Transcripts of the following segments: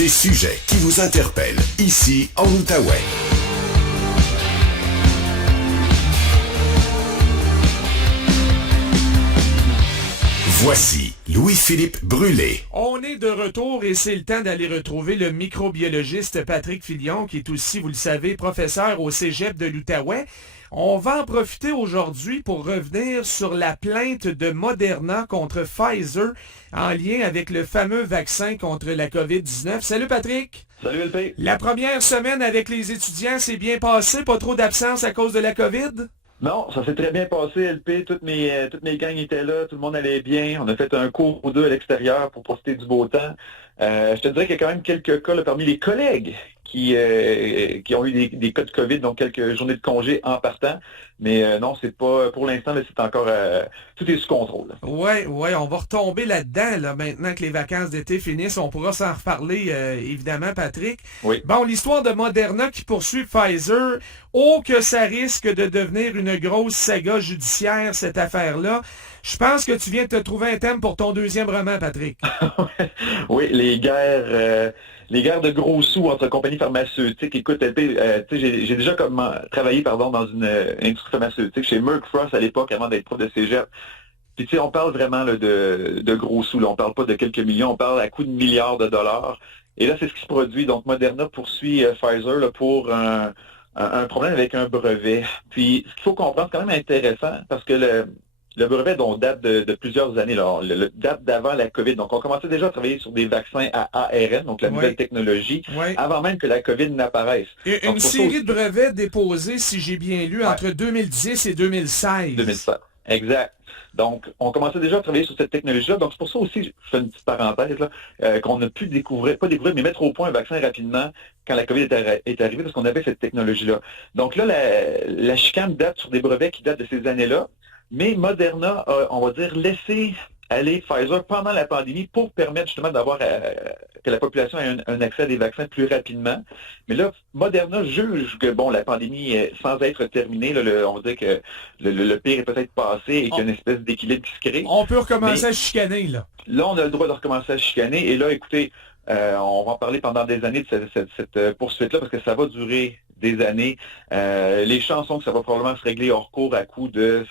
Des sujets qui vous interpellent ici en Outaouais. Voici Louis-Philippe Brûlé. On est de retour et c'est le temps d'aller retrouver le microbiologiste Patrick Filion, qui est aussi, vous le savez, professeur au Cégep de l'Outaouais. On va en profiter aujourd'hui pour revenir sur la plainte de Moderna contre Pfizer en lien avec le fameux vaccin contre la COVID-19. Salut Patrick! Salut LP! La première semaine avec les étudiants s'est bien passée, pas trop d'absence à cause de la COVID? Non, ça s'est très bien passé, LP. Toutes mes gangs étaient là, tout le monde allait bien. On a fait un cours ou deux à l'extérieur pour profiter du beau temps. Je te dirais qu'il y a quand même quelques cas là, parmi les collègues qui ont eu des cas de COVID, donc quelques journées de congé en partant. Mais non, c'est pas pour l'instant, mais c'est encore tout est sous contrôle. Ouais, on va retomber là-dedans, là, maintenant que les vacances d'été finissent. On pourra s'en reparler, évidemment, Patrick. Oui. Bon, l'histoire de Moderna qui poursuit Pfizer. Oh, que ça risque de devenir une grosse saga judiciaire, cette affaire-là. Je pense que tu viens de te trouver un thème pour ton deuxième roman, Patrick. Oui, les guerres de gros sous entre compagnies pharmaceutiques. Écoute, LP, j'ai déjà travaillé dans une industrie pharmaceutique chez Merck Frost à l'époque, avant d'être prof de cégep. Puis tu sais, on parle vraiment là, de gros sous. Là. On parle pas de quelques millions, on parle à coût de milliards de dollars. Et là, c'est ce qui se produit. Donc, Moderna poursuit Pfizer là, pour un problème avec un brevet. Puis, ce qu'il faut comprendre, c'est quand même intéressant, parce que le brevet dont date de plusieurs années, là, date d'avant la COVID. Donc, on commençait déjà à travailler sur des vaccins à ARN, donc la nouvelle technologie, avant même que la COVID n'apparaisse. Et une série de brevets déposés, si j'ai bien lu, entre 2010 et 2016. 2016, exact. Donc, on commençait déjà à travailler sur cette technologie-là. Donc, c'est pour ça aussi, je fais une petite parenthèse, là, qu'on a pu mais mettre au point un vaccin rapidement quand la COVID est arrivée, parce qu'on avait cette technologie-là. Donc là, la chicane date sur des brevets qui datent de ces années-là. Mais Moderna a, on va dire, laissé aller Pfizer pendant la pandémie pour permettre justement d'avoir que la population ait un accès à des vaccins plus rapidement. Mais là, Moderna juge que la pandémie, sans être terminée, là, on va dire que le pire est peut-être passé et qu'il y a une espèce d'équilibre qui se crée. On peut recommencer à chicaner, là. Là, on a le droit de recommencer à chicaner. Et là, écoutez, on va en parler pendant des années de cette poursuite-là parce que ça va durer des années. Les chances sont que ça va probablement se régler hors cours à coût de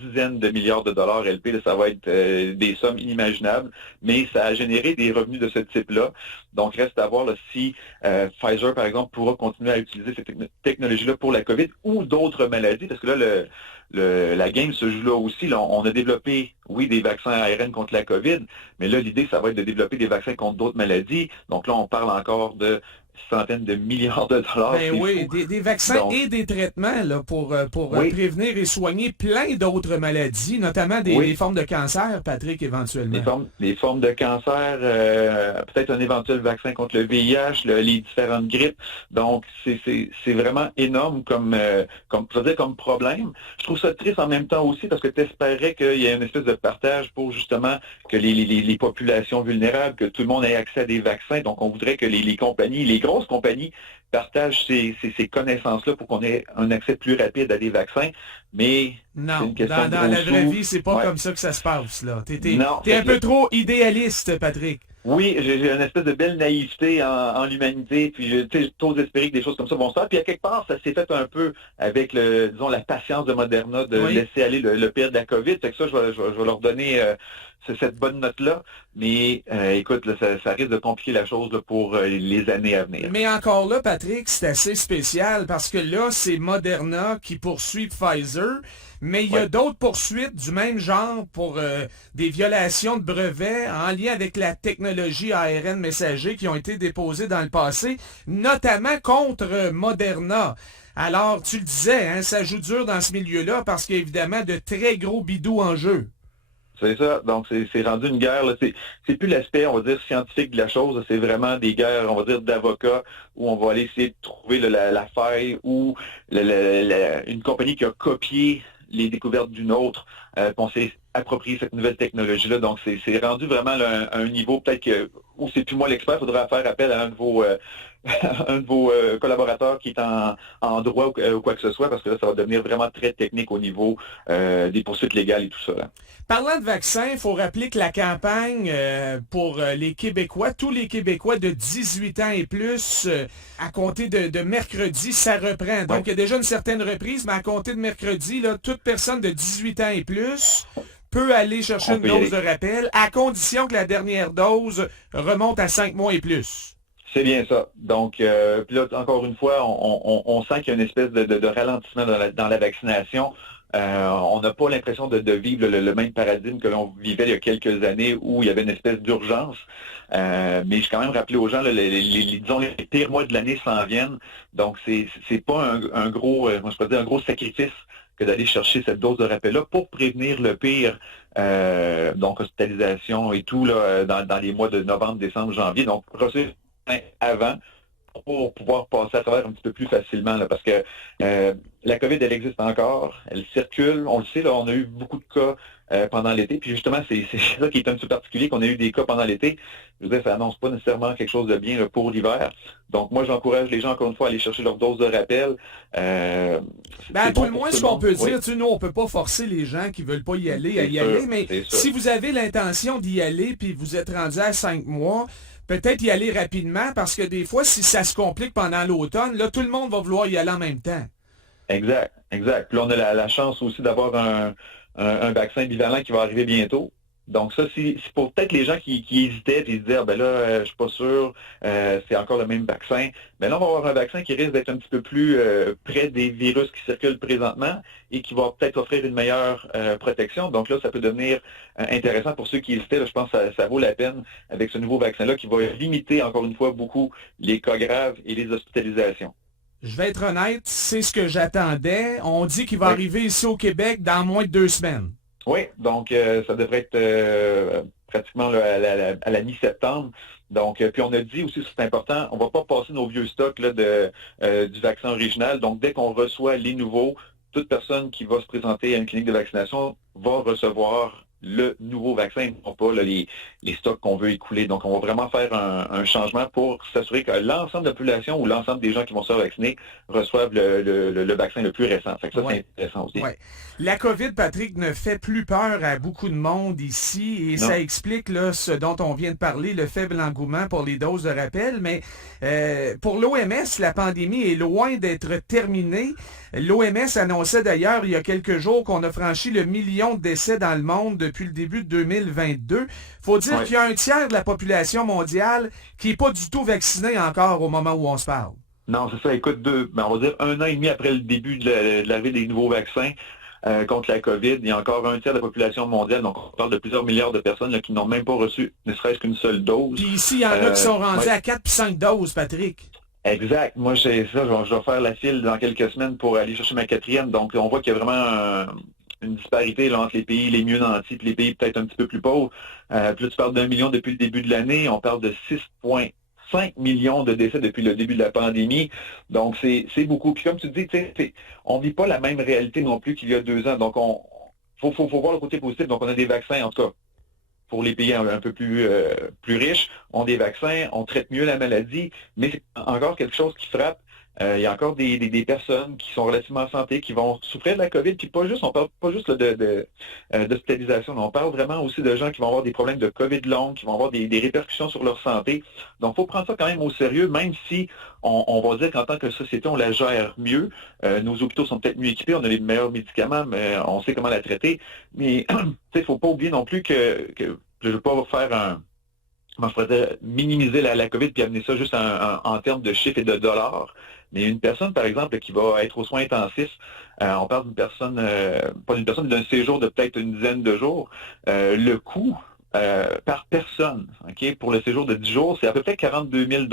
dizaines de milliards de dollars LP, là, ça va être des sommes inimaginables, mais ça a généré des revenus de ce type-là. Donc, reste à voir là, si Pfizer, par exemple, pourra continuer à utiliser cette technologie-là pour la COVID ou d'autres maladies, parce que là, la game se joue là aussi. Là, on a développé, oui, des vaccins ARN contre la COVID, mais là, l'idée, ça va être de développer des vaccins contre d'autres maladies. Donc là, on parle encore de centaines de milliards de dollars. Ben oui, des vaccins et des traitements là, pour prévenir et soigner plein d'autres maladies, notamment des formes de cancer, Patrick, éventuellement. Les formes de cancer, peut-être un éventuel vaccin contre le VIH, les différentes grippes. Donc, c'est vraiment énorme comme problème. Je trouve ça triste en même temps aussi parce que tu espérais qu'il y ait une espèce de partage pour justement que les populations vulnérables, que tout le monde ait accès à des vaccins. Donc, on voudrait que les compagnies, les grosses compagnies partagent ces connaissances-là pour qu'on ait un accès plus rapide à des vaccins, mais non, c'est une question dans la vraie vie, c'est pas comme ça que ça se passe, là. T'es un peu trop idéaliste, Patrick. Oui, j'ai une espèce de belle naïveté en l'humanité, puis j'ose espérer que des choses comme ça vont se faire. Puis à quelque part, ça s'est fait un peu avec la patience de Moderna de laisser aller le pire de la COVID. Fait que ça, je vais leur donner cette bonne note-là. Mais écoute, là, ça risque de compliquer la chose là, pour les années à venir. Mais encore là, Patrick, c'est assez spécial parce que là, c'est Moderna qui poursuit Pfizer. Mais il y a d'autres poursuites du même genre pour des violations de brevets en lien avec la technologie ARN messager qui ont été déposées dans le passé, notamment contre Moderna. Alors, tu le disais, hein, ça joue dur dans ce milieu-là parce qu'il y a évidemment de très gros bidous en jeu. C'est ça, donc c'est rendu une guerre, là. C'est plus l'aspect, on va dire, scientifique de la chose, c'est vraiment des guerres, on va dire, d'avocats, où on va aller essayer de trouver la faille ou une compagnie qui a copié les découvertes d'une autre, on s'est approprié cette nouvelle technologie-là. Donc, c'est rendu vraiment là, un niveau peut-être où c'est plus moi l'expert, il faudra faire appel à un de vos, un de vos collaborateurs qui est en droit ou quoi que ce soit, parce que là, ça va devenir vraiment très technique au niveau des poursuites légales et tout ça. Là. Parlant de vaccins, il faut rappeler que la campagne pour les Québécois, tous les Québécois de 18 ans et plus, à compter de mercredi, ça reprend. Donc, il y a déjà une certaine reprise, mais à compter de mercredi, là, toute personne de 18 ans et plus peut aller chercher une dose de rappel, à condition que la dernière dose remonte à 5 mois et plus. C'est bien ça. Donc, puis là, encore une fois, on sent qu'il y a une espèce de ralentissement dans la vaccination. On n'a pas l'impression de vivre le même paradigme que l'on vivait il y a quelques années où il y avait une espèce d'urgence. Mais je vais quand même rappeler aux gens, là, disons, les pires mois de l'année s'en viennent. Donc, c'est pas un gros, moi je peux dire, un gros sacrifice que d'aller chercher cette dose de rappel-là pour prévenir le pire, donc hospitalisation et tout, là, dans les mois de novembre, décembre, janvier. Donc, recevoir avant pour pouvoir passer à travers un petit peu plus facilement, là, parce que la COVID, elle existe encore, elle circule, on le sait, là, on a eu beaucoup de cas pendant l'été, puis justement, c'est ça qui est un petit peu particulier, qu'on a eu des cas pendant l'été. Je veux dire, ça annonce pas nécessairement quelque chose de bien là, pour l'hiver. Donc, moi, j'encourage les gens, encore une fois, à aller chercher leur dose de rappel. À tout le moins, ce qu'on peut dire, nous, on peut pas forcer les gens qui veulent pas y aller à y aller, mais si vous avez l'intention d'y aller, puis vous êtes rendu à 5 mois, peut-être y aller rapidement, parce que des fois, si ça se complique pendant l'automne, là, tout le monde va vouloir y aller en même temps. Exact. Puis là, on a la chance aussi d'avoir un vaccin bivalent qui va arriver bientôt. Donc ça, c'est pour peut-être les gens qui hésitaient et se disaient, ah, ben là, je suis pas sûr, c'est encore le même vaccin. Mais là, on va avoir un vaccin qui risque d'être un petit peu plus près des virus qui circulent présentement et qui va peut-être offrir une meilleure protection. Donc là, ça peut devenir intéressant pour ceux qui hésitaient. Là, je pense que ça vaut la peine avec ce nouveau vaccin-là qui va limiter, encore une fois, beaucoup les cas graves et les hospitalisations. Je vais être honnête, c'est ce que j'attendais. On dit qu'il va arriver ici au Québec dans moins de 2 semaines. Oui, donc ça devrait être pratiquement là, à la mi-septembre. Donc, puis on a dit aussi, c'est important, on ne va pas passer nos vieux stocks là, du vaccin original. Donc, dès qu'on reçoit les nouveaux, toute personne qui va se présenter à une clinique de vaccination va recevoir le nouveau vaccin, non pas là, les stocks qu'on veut écouler. Donc, on va vraiment faire un changement pour s'assurer que l'ensemble de la population ou l'ensemble des gens qui vont se faire vacciner reçoivent le vaccin le plus récent. Fait que ça, c'est intéressant aussi. Ouais. La COVID, Patrick, ne fait plus peur à beaucoup de monde ici et ça explique là, ce dont on vient de parler, le faible engouement pour les doses de rappel. Mais pour l'OMS, la pandémie est loin d'être terminée. L'OMS annonçait d'ailleurs il y a quelques jours qu'on a franchi le 1 million de décès dans le monde depuis le début de 2022. Faut dire qu'il y a un tiers de la population mondiale qui n'est pas du tout vaccinée encore au moment où on se parle. Non, c'est ça. Écoute, on va dire 1 an et demi après le début de l'arrivée des nouveaux vaccins contre la COVID, il y a encore un tiers de la population mondiale. Donc, on parle de plusieurs milliards de personnes là, qui n'ont même pas reçu ne serait-ce qu'une seule dose. Puis ici, il y en a qui sont rendus à 4 puis 5 doses, Patrick. Exact. Moi, c'est ça. Je vais faire la file dans quelques semaines pour aller chercher ma 4e. Donc, on voit qu'il y a vraiment une disparité là, entre les pays les mieux nantis et les pays peut-être un petit peu plus pauvres. Puis là, tu parles d'1 million depuis le début de l'année. On parle de 6,5 millions de décès depuis le début de la pandémie. Donc, c'est beaucoup. Puis comme tu dis, on ne vit pas la même réalité non plus qu'il y a 2 ans. Donc, faut voir le côté positif. Donc, on a des vaccins, en tout cas, pour les pays un peu plus riches, ont des vaccins, on traite mieux la maladie, mais c'est encore quelque chose qui frappe. Il y a encore des personnes qui sont relativement en santé, qui vont souffrir de la COVID, puis on parle pas juste d'hospitalisation, on parle vraiment aussi de gens qui vont avoir des problèmes de COVID longue, qui vont avoir des répercussions sur leur santé. Donc, il faut prendre ça quand même au sérieux, même si on va dire qu'en tant que société, on la gère mieux. Nos hôpitaux sont peut-être mieux équipés, on a les meilleurs médicaments, mais on sait comment la traiter. Mais il ne faut pas oublier non plus que je ne veux pas faire minimiser la COVID puis amener ça juste en termes de chiffres et de dollars. Mais une personne, par exemple, qui va être aux soins intensifs, on parle d'une personne, pas d'une personne, d'un séjour de peut-être une dizaine de jours. Le coût par personne, pour le séjour de 10 jours, c'est à peu près 42 000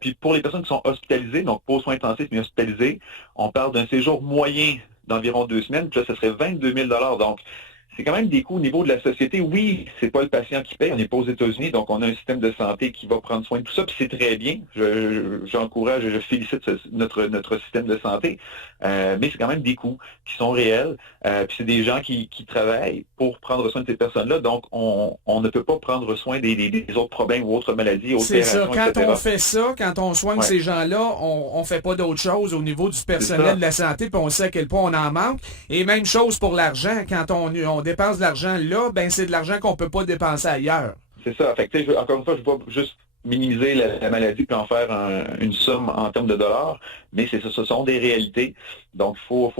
puis pour les personnes qui sont hospitalisées, donc pas aux soins intensifs, mais hospitalisées, on parle d'un séjour moyen d'environ 2 semaines, puis là, ce serait 22 000 Donc, c'est quand même des coûts au niveau de la société. Oui, c'est pas le patient qui paye, on n'est pas aux États-Unis, donc on a un système de santé qui va prendre soin de tout ça, puis c'est très bien. J'encourage et je félicite notre système de santé, mais c'est quand même des coûts qui sont réels, puis c'est des gens qui travaillent pour prendre soin de ces personnes-là, donc on ne peut pas prendre soin des autres problèmes ou autres maladies, c'est ça. opérations, Quand etc. on fait ça, quand on soigne ces gens-là, on fait pas d'autre chose au niveau du personnel de la santé, puis on sait à quel point on en manque. Et même chose pour l'argent. Quand on dépense de l'argent là, ben c'est de l'argent qu'on peut pas dépenser ailleurs. C'est ça. Fait que, encore une fois, je ne veux pas juste minimiser la maladie puis en faire une somme en termes de dollars, mais ce sont des réalités. Donc, faut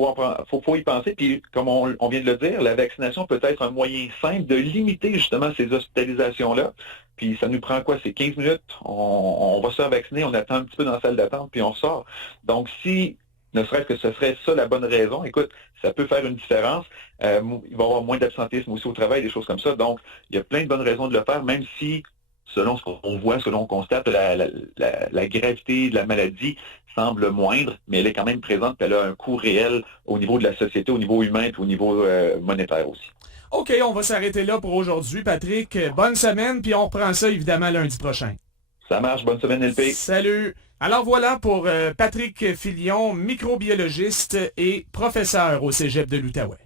y penser. Puis, comme on vient de le dire, la vaccination peut être un moyen simple de limiter justement ces hospitalisations-là. Puis, ça nous prend quoi? C'est 15 minutes. On va se faire vacciner, on attend un petit peu dans la salle d'attente, puis on sort. Donc, si ne serait-ce que ce serait ça la bonne raison, écoute, ça peut faire une différence. Il va y avoir moins d'absentéisme aussi au travail, des choses comme ça. Donc, il y a plein de bonnes raisons de le faire, même si, selon ce qu'on voit, selon qu'on constate, la gravité de la maladie semble moindre, mais elle est quand même présente, puis elle a un coût réel au niveau de la société, au niveau humain, puis au niveau monétaire aussi. OK, on va s'arrêter là pour aujourd'hui, Patrick. Bonne semaine, puis on reprend ça évidemment lundi prochain. Ça marche, bonne semaine LP. Salut. Alors voilà pour Patrick Filion, microbiologiste et professeur au Cégep de l'Outaouais.